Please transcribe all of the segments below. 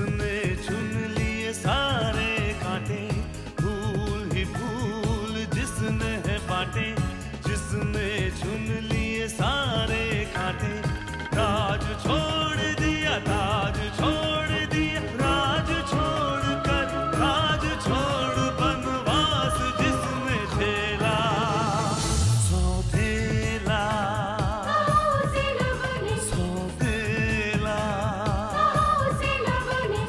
जिसने चुन लिए सारे कांटे, फूल ही फूल जिसने है बांटे, जिसने चुन लिए सारे कांटे, राज छोड़ दिया, ताज छोड़ दिया, राज छोड़ कर राज छोड़ बनवास जिसने झेला, सौतेला सौतेला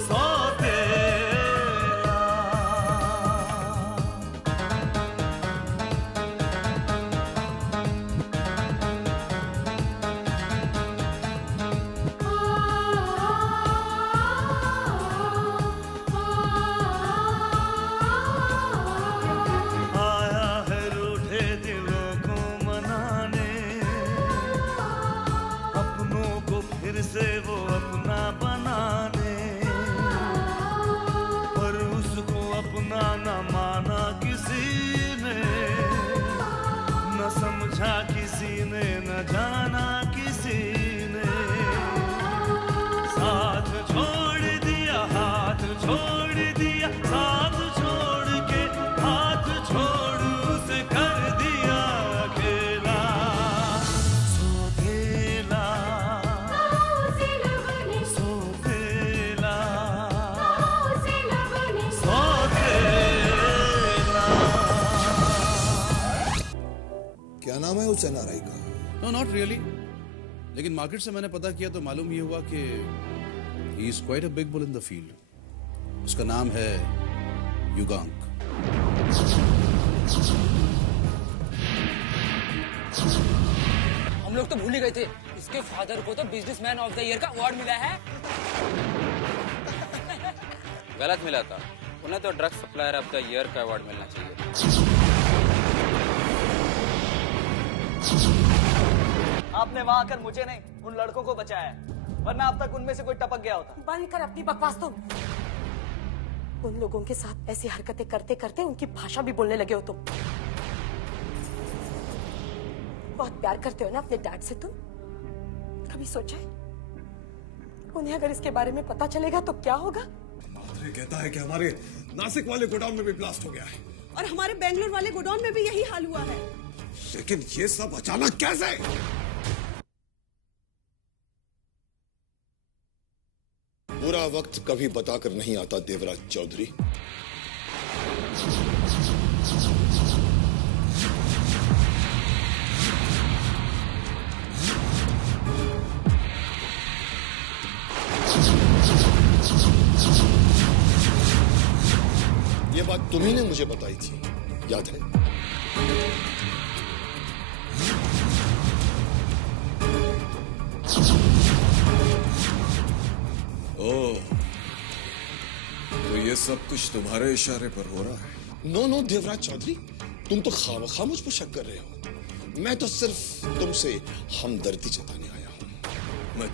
सौतेला। आया है रूठे दिलों को मनाने, अपनों को फिर से वो अपना बनाने, पर उसको अपना न माना किसी ने, न समझा किसी ने, न जाना किसी ने, साथ छोड़ दिया, हाथ छोड़ दिया, साथ छोड़ के हाथ छोड़ उसे कर दिया अकेला, सौतेला सौतेला सौतेला। क्या नाम है उस एनआरआई का? नो नॉट रियली, लेकिन मार्केट से मैंने पता किया तो मालूम ये हुआ कि he is quite a big bull in the field. उसका नाम है युगांक। हम लोग तो भूल ही गए थे, इसके फादर को तो बिजनेसमैन ऑफ द ईयर का अवार्ड मिला है। गलत मिला था, उन्हें तो drug supplier of the year का अवार्ड मिलना चाहिए। आपने वहां आकर मुझे नहीं, उन लड़कों को बचाया, वरना अब तक उनमें से कोई टपक गया होता। बंद कर अपनी बकवास तुम। उन लोगों के साथ ऐसी हरकतें करते करते उनकी भाषा भी बोलने लगे हो तुम। बहुत प्यार करते हो ना अपने डैड से तुम? कभी सोचा है उन्हें अगर इसके बारे में पता चलेगा तो क्या होगा? माधुरी कहता है कि हमारे नासिक वाले गोडाउन में भी ब्लास्ट हो गया है, और हमारे बेंगलोर वाले गोडाउन में भी यही हाल हुआ है। लेकिन ये सब अचानक कैसे? बुरा वक्त कभी बताकर नहीं आता देवराज चौधरी। ये बात तुम्ही ने मुझे बताई थी, याद है? ओह, तो ये सब कुछ तुम्हारे इशारे पर हो रहा है? नो नो देवराज चौधरी, तुम तो खामखा मुझ पर शक कर रहे हो। मैं तो सिर्फ तुमसे हमदर्दी जताने आया हूं। मैं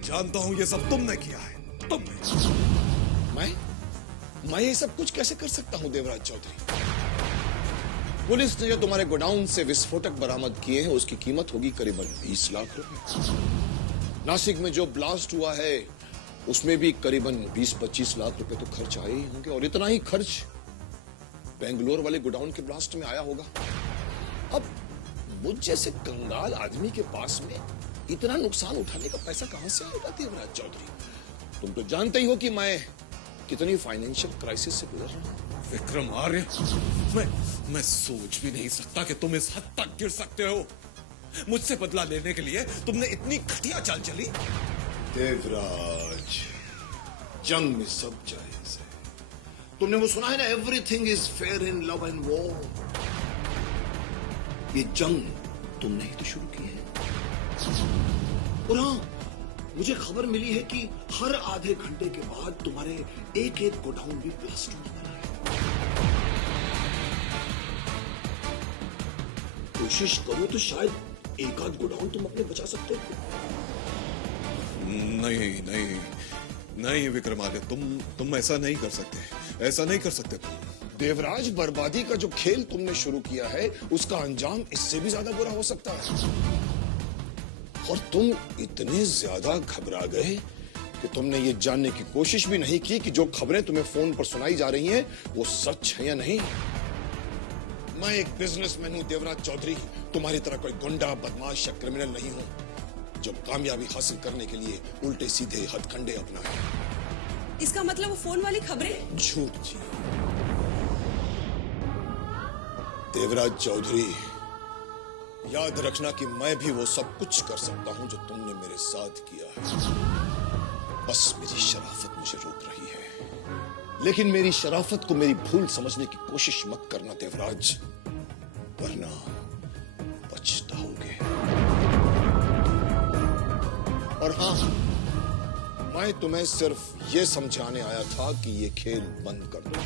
जानता हूं ये सब तुमने किया है, तुमने। मैं ये सब कुछ कैसे कर सकता हूं देवराज चौधरी? पुलिस ने जो तुम्हारे गोडाउन से विस्फोटक बरामद किए हैं उसकी कीमत होगी करीबन 20 लाख रुपए। नासिक में जो ब्लास्ट हुआ है उसमें भी करीबन 20-25 लाख रुपए तो खर्च आए ही होंगे, और इतना ही खर्च बेंगलोर वाले गोडाउन के ब्लास्ट में आया होगा। अब मुझ जैसे कंगाल आदमी के पास में इतना नुकसान उठाने का पैसा कहां से आएगा देवराज चौधरी? तुम तो जानते ही हो कि मैं कितनी फाइनेंशियल क्राइसिस से गुजर रहा हूं। विक्रम आर्य, मैं सोच भी नहीं सकता कि तुम इस हद तक गिर सकते हो। मुझसे बदला लेने के लिए तुमने इतनी घटिया चाल चली। देवराज, जंग में सब जायज है। तुमने वो सुना है ना, everything is fair in love and war. ये जंग तुमने ही तो शुरू की है। और हाँ, मुझे खबर मिली है कि हर आधे घंटे के बाद तुम्हारे एक गोडाउन भी ब्लास्ट होने वाला है। कोशिश करो तो शायद एक आध गोडाउन तुम अपने बचा सकते हो। नहीं विक्रमादित्य, तुम ऐसा नहीं कर सकते, ऐसा नहीं कर सकते तुम। देवराज, बर्बादी का जो खेल तुमने शुरू किया है उसका अंजाम इससे भी ज्यादा बुरा हो सकता है। और तुम इतने ज्यादा घबरा गए कि तुमने ये जानने की कोशिश भी नहीं की कि जो खबरें तुम्हें फोन पर सुनाई जा रही हैं वो सच है या नहीं। मैं एक बिजनेसमैन हूं देवराज चौधरी, तुम्हारी तरह कोई गुंडा, बदमाश या क्रिमिनल नहीं हूं जो कामयाबी हासिल करने के लिए उल्टे सीधे हथकंडे अपनाए। इसका मतलब वो फोन वाली खबरें? झूठ जी। देवराज चौधरी, याद रखना कि मैं भी वो सब कुछ कर सकता हूं जो तुमने मेरे साथ किया है। बस मेरी शराफत मुझे रोक रही है। लेकिन मेरी शराफत को मेरी भूल समझने की कोशिश मत करना देवराज, वरना पछताओगे। और हाँ, मैं तुम्हें सिर्फ ये समझाने आया था कि ये खेल बंद कर दो,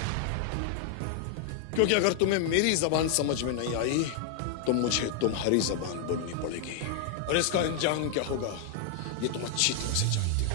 क्योंकि अगर तुम्हें मेरी जबान समझ में नहीं आई तो मुझे तुम्हारी जबान बोलनी पड़ेगी, और इसका अंजाम क्या होगा ये तुम अच्छी तरह से जानते हो।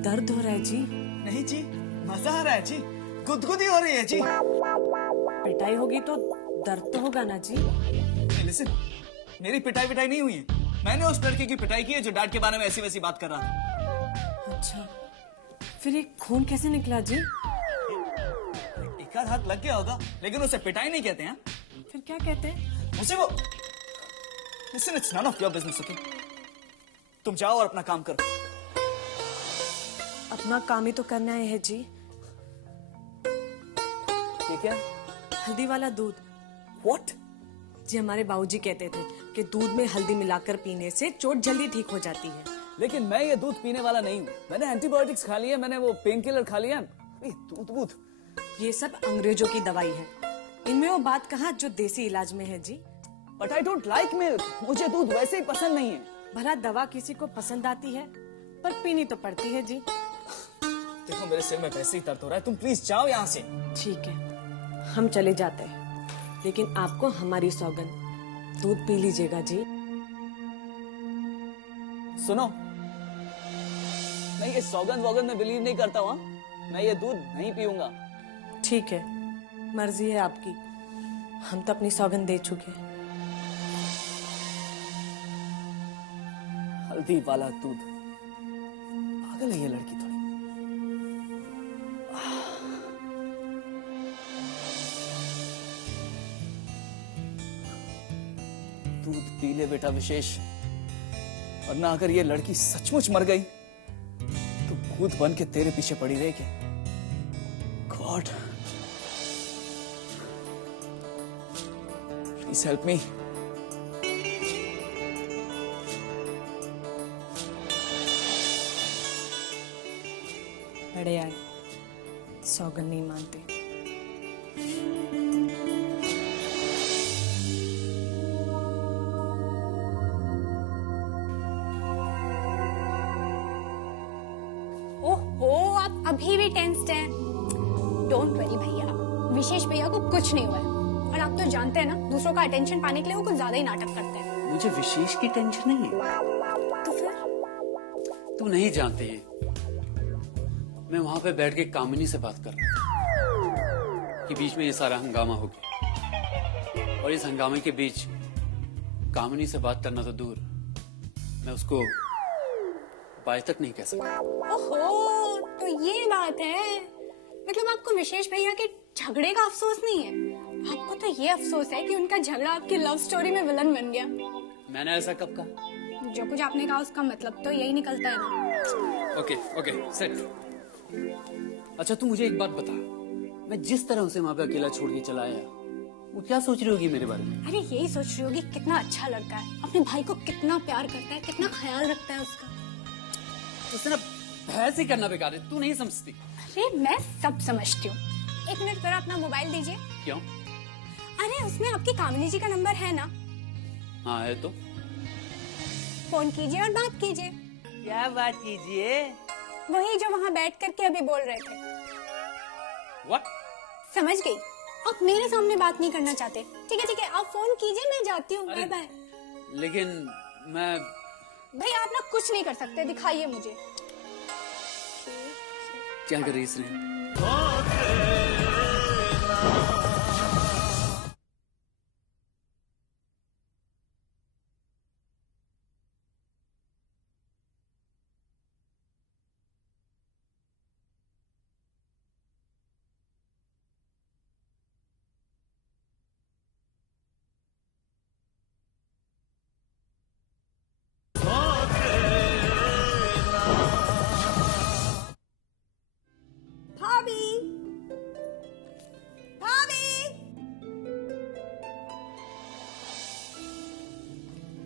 दर्द हो रहा है जी? नहीं जी, मजा आ रहा है जी, गुदगुदी हो रही है जी। पिटाई होगी तो दर्द तो होगा ना जी? लिसन, मेरी पिटाई विटाई नहीं हुई है। मैंने उस लड़के की पिटाई की है जो डैड के बारे में ऐसी वैसी बात कर रहा था। अच्छा, फिर ये खून कैसे निकला जी? एक आध हाथ लग गया होगा, लेकिन उसे पिटाई नहीं कहते हैं। फिर क्या कहते हैं? मुझे वो listen, it's none of your business, okay? तुम जाओ और अपना काम करो। अपना काम ही तो करना है जी। ये क्या? हल्दी वाला दूध। What? जी, हमारे बाबूजी कहते थे कि दूध में हल्दी मिलाकर पीने से चोट जल्दी ठीक हो जाती है। लेकिन मैं ये दूध पीने वाला नहीं हूँ। मैंने एंटीबायोटिक्स खा लिया, मैंने वो पेन किलर खा लिया। दूध ये सब अंग्रेजों की दवाई है, इनमें वो बात कहाँ जो देसी इलाज में है जी। But I don't like milk, मुझे दूध वैसे ही पसंद नहीं है। भला दवा किसी को पसंद आती है, पर पीनी तो पड़ती है जी। देखो मेरे सिर में वैसे ही दर्द हो रहा है, तुम प्लीज जाओ यहाँ से। ठीक है, हम चले जाते हैं, लेकिन आपको हमारी सौगंध, दूध पी लीजिएगा जी। सुनो, मैं ये सौगंध वौगंध में बिलीव नहीं करता हूँ। मैं ये दूध नहीं पीऊंगा। ठीक है, मर्जी है आपकी, हम तो अपनी सौगंध दे चुके हैं। हल्दी वाला दूध, पागल है ये लड़की थोड़ी। दूध पी ले बेटा विशेष, वरना अगर ये लड़की सचमुच मर गई तो भूत बन के तेरे पीछे पड़ी रहेगी। God please help me. बड़े यार, सौगंध नहीं मानते। ओहो, आप अभी भी टेंस्ड हैं। डोंट वरी भैया, विशेष भैया को कुछ नहीं हुआ है। और आप तो जानते हैं ना, दूसरों का अटेंशन पाने के लिए वो कुछ ज्यादा ही नाटक करते हैं। मुझे विशेष की टेंशन नहीं है। तो फिर तू नहीं जानती है, मैं वहां पे बैठ के कामिनी से बात कर रहा था कि बीच में ये सारा हंगामा हो गया, और इस हंगामे के बीच कामिनी से बात करना तो दूर, मैं उसको बाय तक नहीं कह सकता। ओहो, तो ये बात है। मतलब आपको विशेष भैया के झगड़े का अफसोस नहीं है, आपको तो ये अफसोस है कि उनका झगड़ा आपकी लव स्टोरी में विलन बन गया। मैंने ऐसा कब कहा? जो कुछ आपने कहा उसका मतलब तो यही निकलता है ना। Okay okay set. अच्छा तू मुझे एक बात बता, मैं जिस तरह उसे वहां पे अकेला छोड़ के चला आया, वो क्या सोच रही होगी मेरे बारे में? अरे यही सोच रही होगी कितना अच्छा लड़का है, अपने भाई को कितना प्यार करता है, कितना ख्याल रखता है उसका। उससे ना बहस ही करना बेकार है, तू नहीं समझती। अरे मैं सब समझती हूँ। 1 मिनट जरा अपना मोबाइल दीजिए। क्यों? अरे उसमें आपकी कामिनी जी का नंबर है ना? हाँ है तो। फोन कीजिए और बात कीजिए। क्या बात कीजिए? वही जो वहाँ बैठ करके अभी बोल रहे थे। What? समझ गई। आप मेरे सामने बात नहीं करना चाहते। ठीक है आप फोन कीजिए, मैं जाती हूँ। Bye bye. लेकिन मैं भाई आप ना कुछ नहीं कर सकते, दिखाइए मुझे। क्या कर रही है इसने?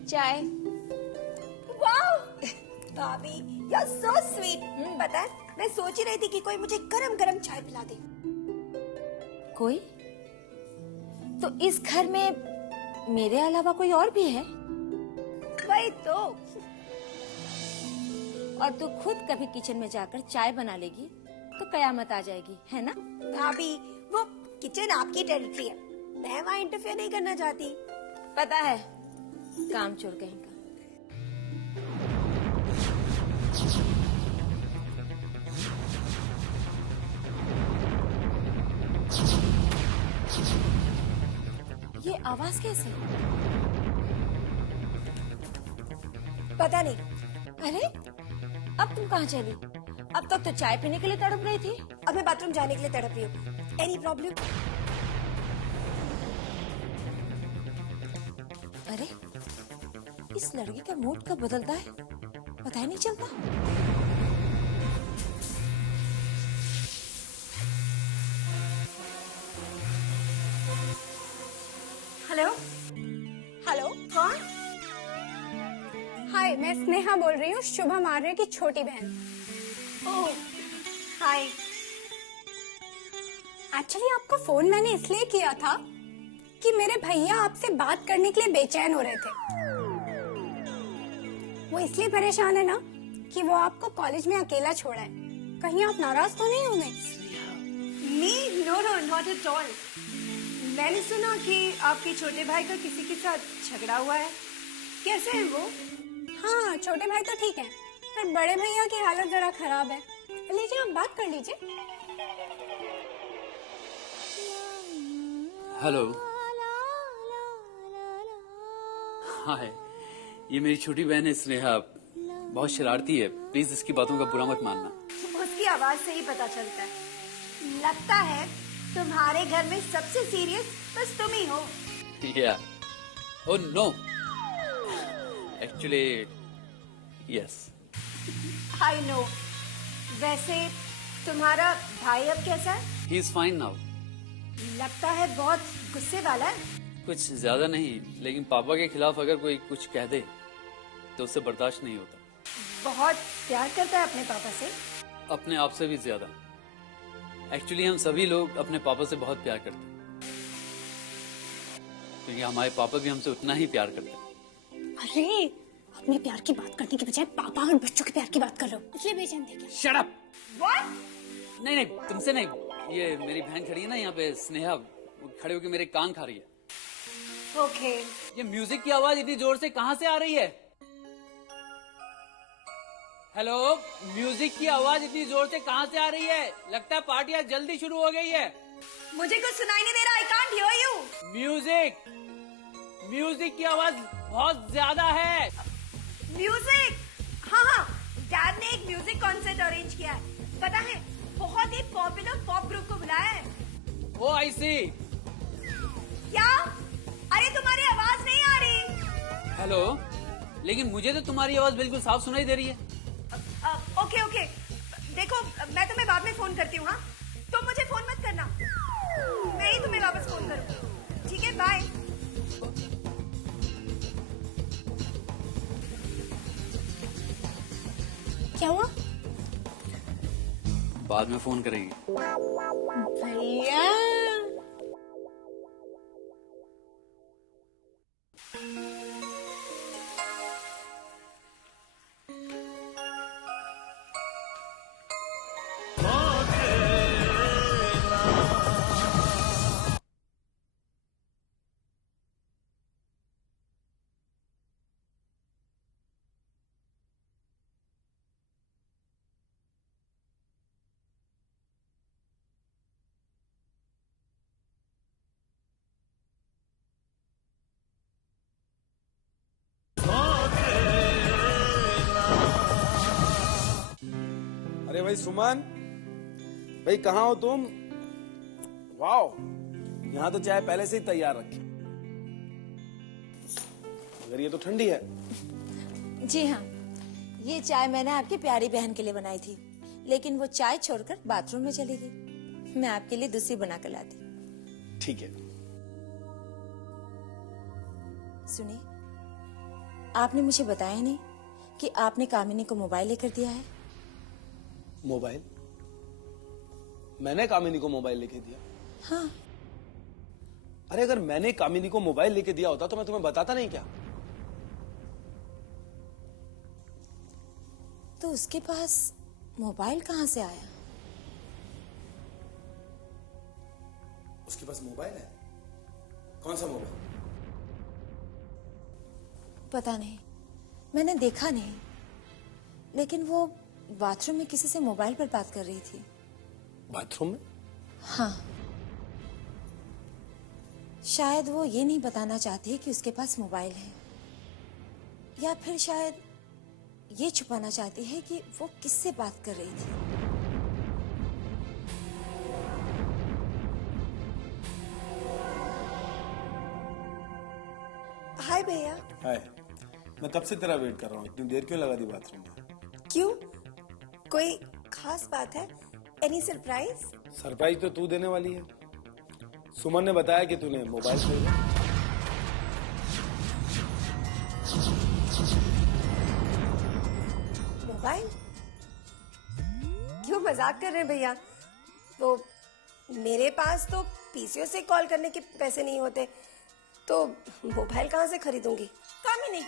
चाय। वाओ भाभी, यू आर सो स्वीट। पता है मैं सोच ही रही थी कि कोई मुझे गरम गरम चाय पिला दे। कोई? तो इस घर में मेरे अलावा कोई और भी है? वही तो। और तू खुद कभी किचन में जाकर चाय बना लेगी तो कयामत आ जाएगी, है ना? भाभी वो किचन आपकी टेरिटरी है, मैं वहाँ इंटरफेयर नहीं करना चाहती। पता है, काम चोर कहीं का। ये आवाज कैसे? पता नहीं। अरे अब तुम कहाँ चली? अब तक तो चाय पीने के लिए तड़प रही थी। अब मैं बाथरूम जाने के लिए तड़प रही हूँ। Any problem? अरे इस लड़की का मूड कब बदलता है पता ही नहीं चलता। हेलो हेलो कौन? हाय, मैं स्नेहा बोल रही हूँ, शुभम आर्य की छोटी बहन। ओह हाय। एक्चुअली आपको फोन मैंने इसलिए किया था कि मेरे भैया आपसे बात करने के लिए बेचैन हो रहे थे। वो इसलिए परेशान है ना कि वो आपको कॉलेज में अकेला छोड़ा है। कहीं आप नाराज तो नहीं होंगे? Me no no not at all. मैंने सुना कि आपके छोटे भाई का किसी के साथ झगड़ा हुआ है। कैसे है वो? हाँ, छोटे भाई तो ठीक है, पर बड़े भैया की हालत जरा खराब है। लीजिए आप बात कर लीजिए। हेलो। हाय, ये मेरी छोटी बहन है स्नेहा, बहुत शरारती है, प्लीज इसकी बातों का बुरा मत मानना। उसकी आवाज से ही पता चलता है। लगता है तुम्हारे घर में सबसे सीरियस बस तुम ही हो। या oh no, actually yes. I know. वैसे तुम्हारा भाई अब कैसा है? He is fine now. लगता है बहुत गुस्से वाला है। कुछ ज्यादा नहीं, लेकिन पापा के खिलाफ अगर कोई कुछ कह दे तो उससे बर्दाश्त नहीं होता। बहुत प्यार करता है अपने पापा से। अपने आप से भी ज्यादा। एक्चुअली हम सभी लोग अपने पापा से बहुत प्यार करते हैं, क्योंकि हमारे पापा भी हमसे उतना ही प्यार करते हैं। अरे अपने प्यार की बात करने के बजाय पापा और बच्चों के प्यार की बात कर रहे हो, इसलिए बेचैन थे क्या? Shut up. What? नहीं नहीं, तुमसे नहीं, ये मेरी बहन खड़ी है ना यहाँ पे स्नेहा, वो खड़े होकर मेरे कान खा रही है। ओके। ये म्यूजिक की आवाज इतनी जोर से कहाँ से आ रही है? हेलो, म्यूजिक की आवाज इतनी जोर से कहाँ से आ रही है? लगता है पार्टी आज जल्दी शुरू हो गई है। मुझे कुछ सुनाई नहीं दे रहा। I can't hear you. Music की आवाज बहुत ज्यादा है। म्यूजिक? हाँ, डैड ने एक म्यूजिक कॉन्सर्ट अरेंज किया है। पता है, बहुत ही पॉपुलर पॉप ग्रुप को बुलाया है। ओ आई सी। क्या? अरे तुम्हारी आवाज नहीं आ रही। हेलो, लेकिन मुझे तो तुम्हारी आवाज बिल्कुल साफ सुनाई दे रही है। ओके ओके, देखो मैं तुम्हें बाद में फोन करती हूँ। हाँ, तुम मुझे फोन मत करना, मैं ही तुम्हें वापस फोन करूँ। ठीक है, बाय। क्या हुआ? बाद में फोन करेंगे। भैया अरे भाई सुमन, भाई कहाँ हो तुम? वाओ, यहाँ तो चाय पहले से ही तैयार रखी। मगर ये तो ठंडी है। जी हाँ, ये चाय मैंने आपकी प्यारी बहन के लिए बनाई थी, लेकिन वो चाय छोड़कर बाथरूम में चली गई। मैं आपके लिए दूसरी बना कर लाती। ठीक है। सुनिए, आपने मुझे बताया नहीं कि आपने कामिनी को मोबाइल लेकर दिया है। मोबाइल? मैंने कामिनी को मोबाइल लेके दिया? हाँ। अरे अगर मैंने कामिनी को मोबाइल लेके दिया होता तो मैं तुम्हें बताता नहीं क्या? तो उसके पास मोबाइल कहाँ से आया? उसके पास मोबाइल है? कौन सा मोबाइल? पता नहीं, मैंने देखा नहीं, लेकिन वो बाथरूम में किसी से मोबाइल पर बात कर रही थी। बाथरूम में? हाँ, शायद वो ये नहीं बताना चाहती कि उसके पास मोबाइल है, या फिर शायद ये छुपाना चाहती है कि वो किससे बात कर रही थी। हाय भैया। हाय, मैं कब से तेरा वेट कर रहा हूँ, इतनी देर क्यों लगा दी बाथरूम में? क्यों, कोई खास बात है? Any surprise? सरप्राइज तो तू देने वाली है। सुमन ने बताया कि तूने मोबाइल खरीदा। मोबाइल? क्यों मजाक कर रहे हैं भैया? तो मेरे पास तो पीसीओ से कॉल करने के पैसे नहीं होते, तो मोबाइल कहाँ से खरीदूंगी? कामिनी,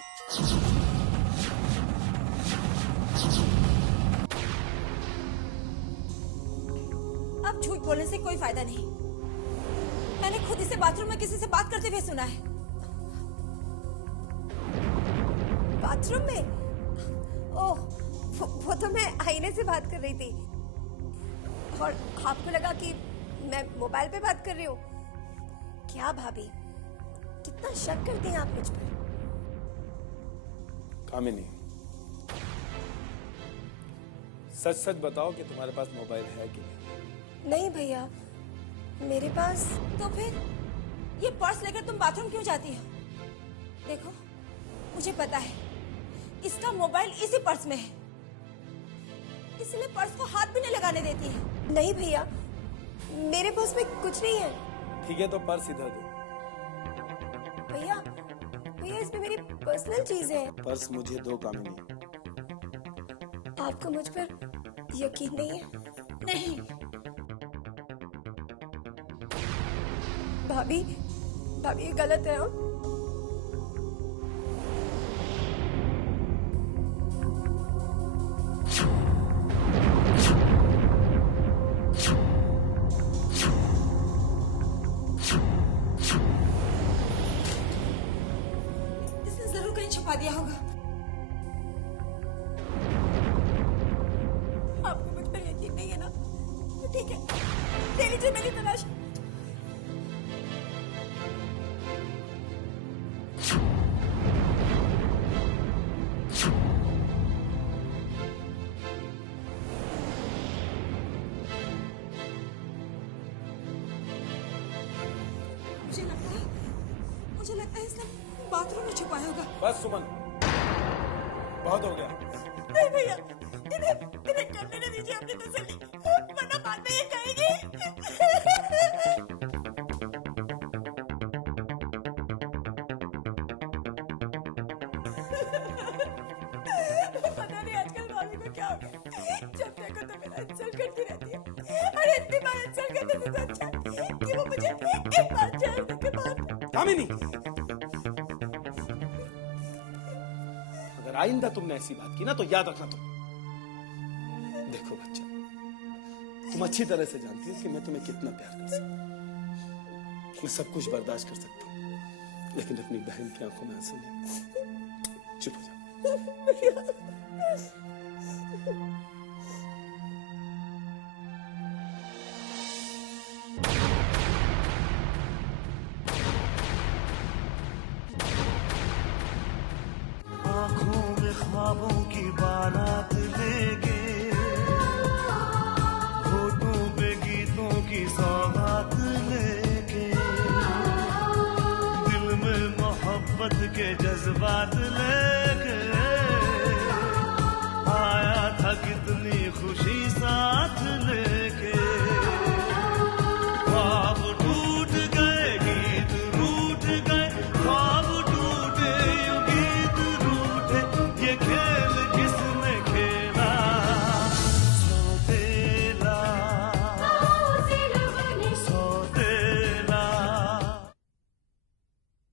अब झूठ बोलने से कोई फायदा नहीं। मैंने खुद इसे बाथरूम में किसी से बात करते हुए सुना है। बाथरूम में? ओह, वो तो मैं आईने से बात कर रही थी, और आपको लगा कि मैं मोबाइल पे बात कर रही हूँ। क्या भाभी, कितना शक करती हैं आप मुझ पर? कामिनी, सच सच बताओ कि तुम्हारे पास मोबाइल है कि नहीं? नहीं भैया, मेरे पास। तो फिर ये पर्स लेकर तुम बाथरूम क्यों जाती हो? देखो, मुझे पता है इसका मोबाइल इसी पर्स में है, इसलिए पर्स को हाथ भी नहीं लगाने देती है। नहीं भैया, मेरे पर्स में कुछ नहीं है। ठीक है, तो पर्स इधर दो। भैया, भैया इसमें मेरी पर्सनल चीजें हैं। पर्स मुझे दो कामिनी। आपको मुझ पर यकीन नहीं है? नहीं। भाभी, भाभी ये गलत है। हाँ? इसने जरूर कहीं छुपा दिया होगा। आपको मुझ पर यकीन नहीं है ना? तो ठीक है, ले लीजिए मेरी तलाश। मुझे लगता है इसने बाथरूम में छुपाया होगा। बस सुमन, बहुत हो गया। नहीं भैया, इन्हें करने नहीं दीजिए अपनी जाती है कहेगी। पता नहीं आजकल भाभी को क्या हो गया, जब देखो तो मेरा इंसल्ट करती रहती है। अरे इतनी बार इंसल्ट करने से तो अच्छा कि वो मुझे एक बार जहर देके मार दे। कामिनी, अगर आइंदा तुमने ऐसी बात की ना तो याद रखना तुम। देखो बच्चा, तुम अच्छी तरह से जानती हो कि मैं तुम्हें कितना प्यार कर सकता हूं। मैं सब कुछ बर्दाश्त कर सकता हूँ, लेकिन अपनी बहन की आंखों में आंसू नहीं। चुप हो जाओ। आंखों में ख्वाबों की बारात लेके, होठों पे गीतों की सौगात लेके, दिल में मोहब्बत के जज्बात लेके आया था कितनी खुशी साथ ले